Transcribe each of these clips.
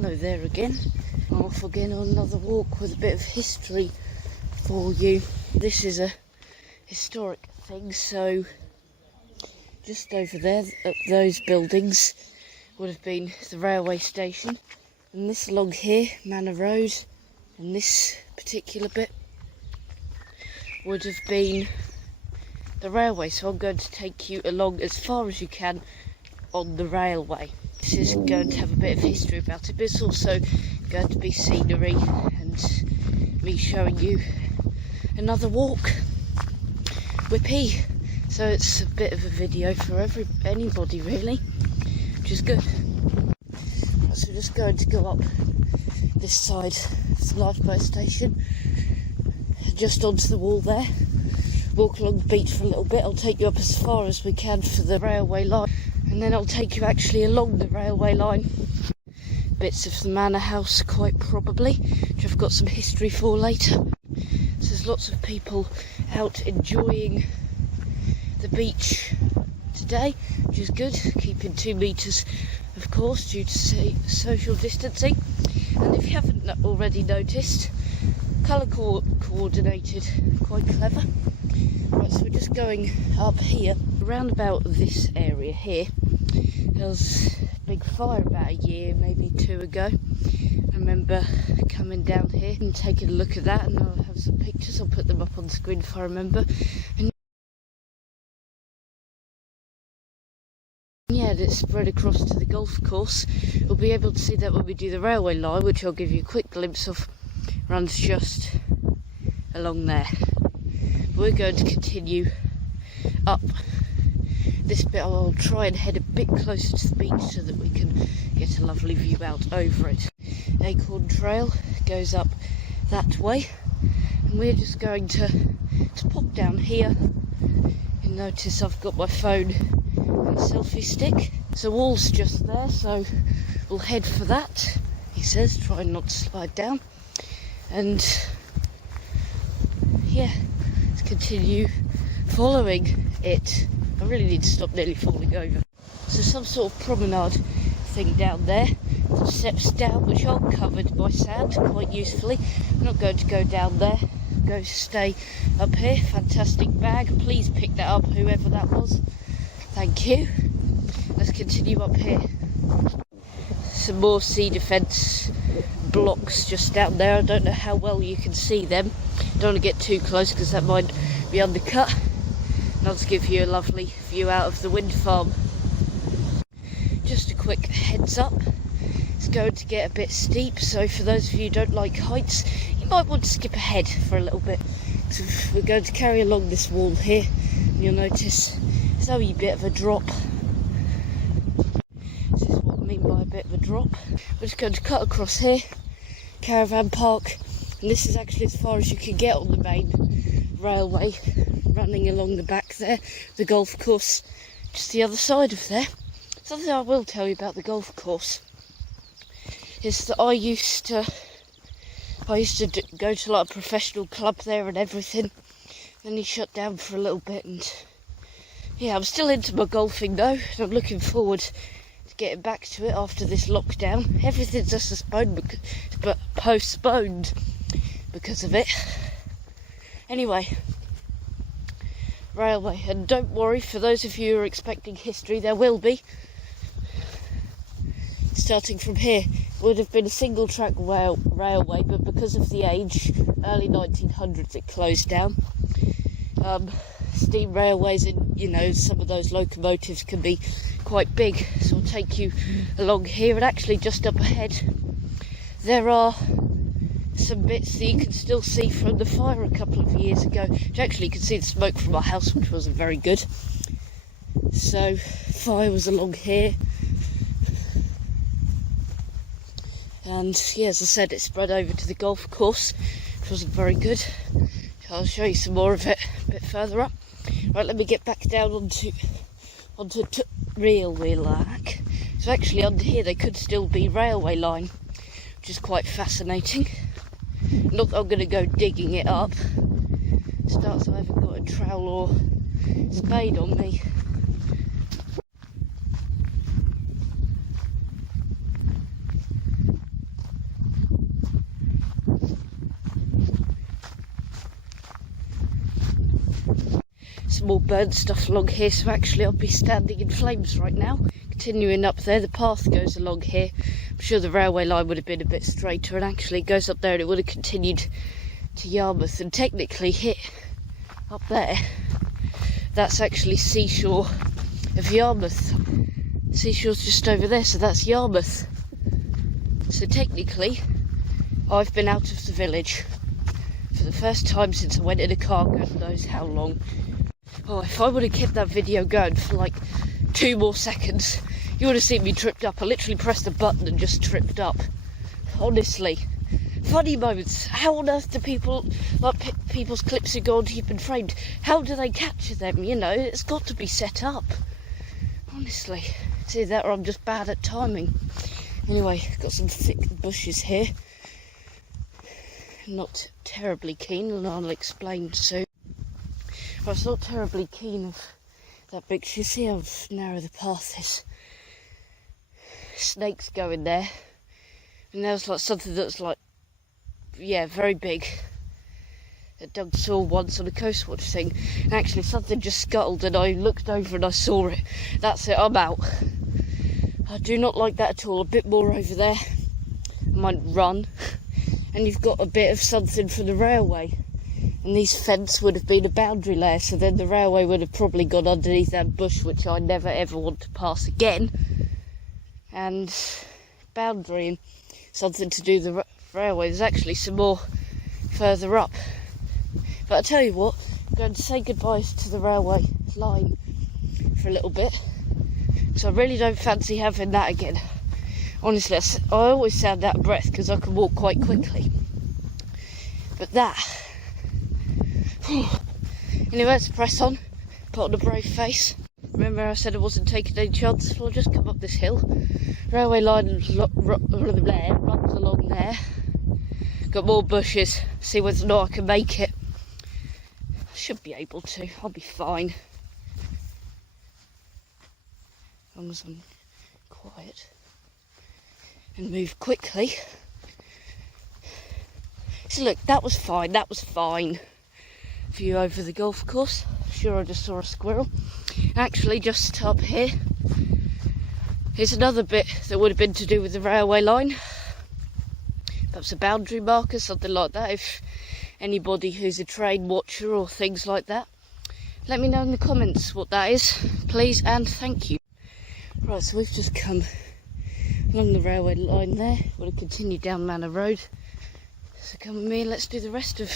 Hello there again. I'm off again on another walk with a bit of history for you. This is a historic thing, so just over there, up those buildings, would have been the railway station. And this along here, Manor Road, and this particular bit would have been the railway. So I'm going to take you along as far as you can on the railway. This is going to have a bit of history about it, but it's also going to be scenery and me showing you another walk. Whippy! So it's a bit of a video for anybody really, which is good. So we're just going to go up this side of the lifeboat station, just onto the wall there. Walk along the beach for a little bit. I'll take you up as far as we can for the railway line, and then I'll take you actually along the railway line. Bits of the manor house, quite probably, which I've got some history for later. So there's lots of people out enjoying the beach today, which is good, keeping 2 metres of course due to social distancing. And if you haven't already noticed, colour coordinated, quite clever. Right, so we're just going up here, around about this area here. There was a big fire about a year, maybe 2 ago. I remember coming down here and taking a look at that, and I'll have some pictures, I'll put them up on the screen if I remember. And yeah, it's spread across to the golf course. We'll be able to see that when we do the railway line, which I'll give you a quick glimpse of, runs just along there. We're going to continue up this bit. I'll try and head a bit closer to the beach so that we can get a lovely view out over it. Acorn Trail goes up that way, and we're just going to pop down here. You'll notice I've got my phone and selfie stick. So wall's just there, so we'll head for that. He says, trying not to slide down. And yeah, let's continue following it. I really need to stop nearly falling over. So some sort of promenade thing down there. Some steps down which aren't covered by sand, quite usefully. I'm not going to go down there. I'm going to stay up here. Fantastic bag. Please pick that up, whoever that was. Thank you. Let's continue up here. Some more sea defence blocks just down there. I don't know how well you can see them. Don't want to get too close because that might be undercut. And I'll just give you a lovely view out of the wind farm. Just a quick heads up, it's going to get a bit steep, so for those of you who don't like heights, you might want to skip ahead for a little bit. So we're going to carry along this wall here, and you'll notice there's only a bit of a drop. This is what I mean by a bit of a drop. We're just going to cut across here, caravan park, and this is actually as far as you can get on the main railway, running along the back there. The golf course just the other side of there. Something I will tell you about the golf course is that I used to go to like a professional club there and everything. Then he shut down for a little bit, and yeah, I'm still into my golfing though, and I'm looking forward to getting back to it after this lockdown. Everything's just postponed because of it. Anyway, railway, and don't worry, for those of you who are expecting history, there will be. Starting from here, it would have been a single track railway, but because of the age, early 1900s, it closed down. Steam railways, and some of those locomotives can be quite big, so I'll take you along here. And actually just up ahead there are some bits that you can still see from the fire a couple of years ago, which actually you can see the smoke from our house, which wasn't very good. So fire was along here, and yeah, as I said, it spread over to the golf course, which wasn't very good. I'll show you some more of it a bit further up. Right, let me get back down onto railway line. So actually under here there could still be railway line, which is quite fascinating. Not that I'm going to go digging it up. Starts I haven't got a trowel or spade on me. more burnt stuff along here, so actually I'll be standing in flames right now. Continuing up there, the path goes along here. I'm sure the railway line would have been a bit straighter, and actually it goes up there and it would have continued to Yarmouth and technically hit up there. That's actually seashore of Yarmouth. Seashore's just over there, so that's Yarmouth. So technically, I've been out of the village for the first time since I went in a car, God knows how long. Oh, if I would have kept that video going for like 2 more seconds, you would have seen me tripped up. I literally pressed the button and just tripped up. Honestly. Funny moments. How on earth do people, like people's clips who go on keep and framed, how do they capture them, you know? It's got to be set up. Honestly. It's either that or I'm just bad at timing. Anyway, got some thick bushes here. Not terribly keen, and I'll explain soon. I was not terribly keen of that big. You see how narrow the path is. Snakes go in there, and there was like something that's like, yeah, very big. That Doug saw once on a Coastwatch thing, and actually something just scuttled, and I looked over and I saw it. That's it. I'm out. I do not like that at all. A bit more over there. I might run. And you've got a bit of something for the railway. And these fence would have been a boundary layer, so then the railway would have probably gone underneath that bush, which I never ever want to pass again. And boundary and something to do with the railway. There's actually some more further up. But I tell you what, I'm going to say goodbye to the railway line for a little bit. So I really don't fancy having that again. Honestly, I always sound out of breath because I can walk quite quickly. But that... Anyway, let's press on. Put on a brave face. Remember I said I wasn't taking any chances? Well, I'll just come up this hill. Railway line runs along there. Got more bushes. See whether or not I can make it. I should be able to. I'll be fine. As long as I'm quiet. And move quickly. So look, that was fine. View over the golf course. Sure, I just saw a squirrel. Actually, just up here, here's another bit that would have been to do with the railway line. Perhaps a boundary marker, something like that, if anybody who's a train watcher or things like that. Let me know in the comments what that is, please, and thank you. Right, so we've just come along the railway line there. We'll continue down Manor Road. So come with me and let's do the rest of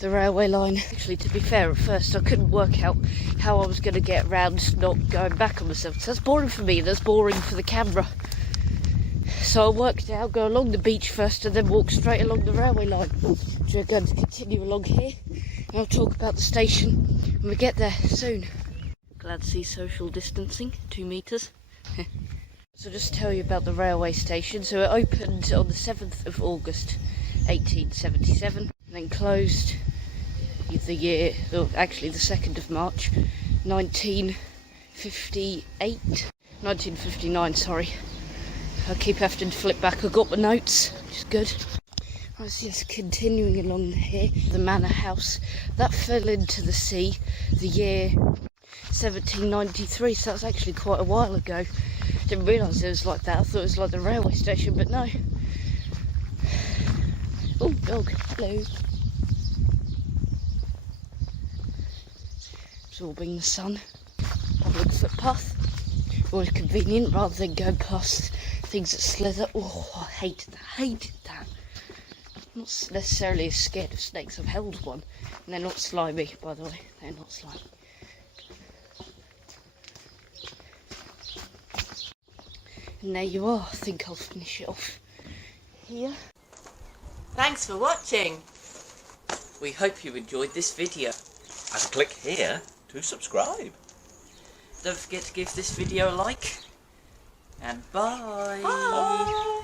the railway line. Actually, to be fair, at first I couldn't work out how I was going to get around not going back on myself. So that's boring for me, that's boring for the camera. So I worked out, go along the beach first and then walk straight along the railway line. So we're going to continue along here and I'll talk about the station when we get there soon. Glad to see social distancing, 2 metres. So just tell you about the railway station. So it opened on the 7th of August 1877 and then closed the year, or actually the 2nd of March 1959, sorry. I keep having to flip back. I got my notes, which is good. I was just continuing along here. The manor house that fell into the sea the year 1793, so that's actually quite a while ago. Didn't realise it was like that. I thought it was like the railway station, but no. Oh, dog, hello. Absorbing the sun. Public footpath. Always convenient rather than going past things that slither. Oh, I hated that. I'm not necessarily as scared of snakes. I've held one. And they're not slimy, by the way. They're not slimy. And there you are. I think I'll finish it off here. Thanks for watching. We hope you enjoyed this video. And click here to subscribe. Don't forget to give this video a like. And bye. Bye.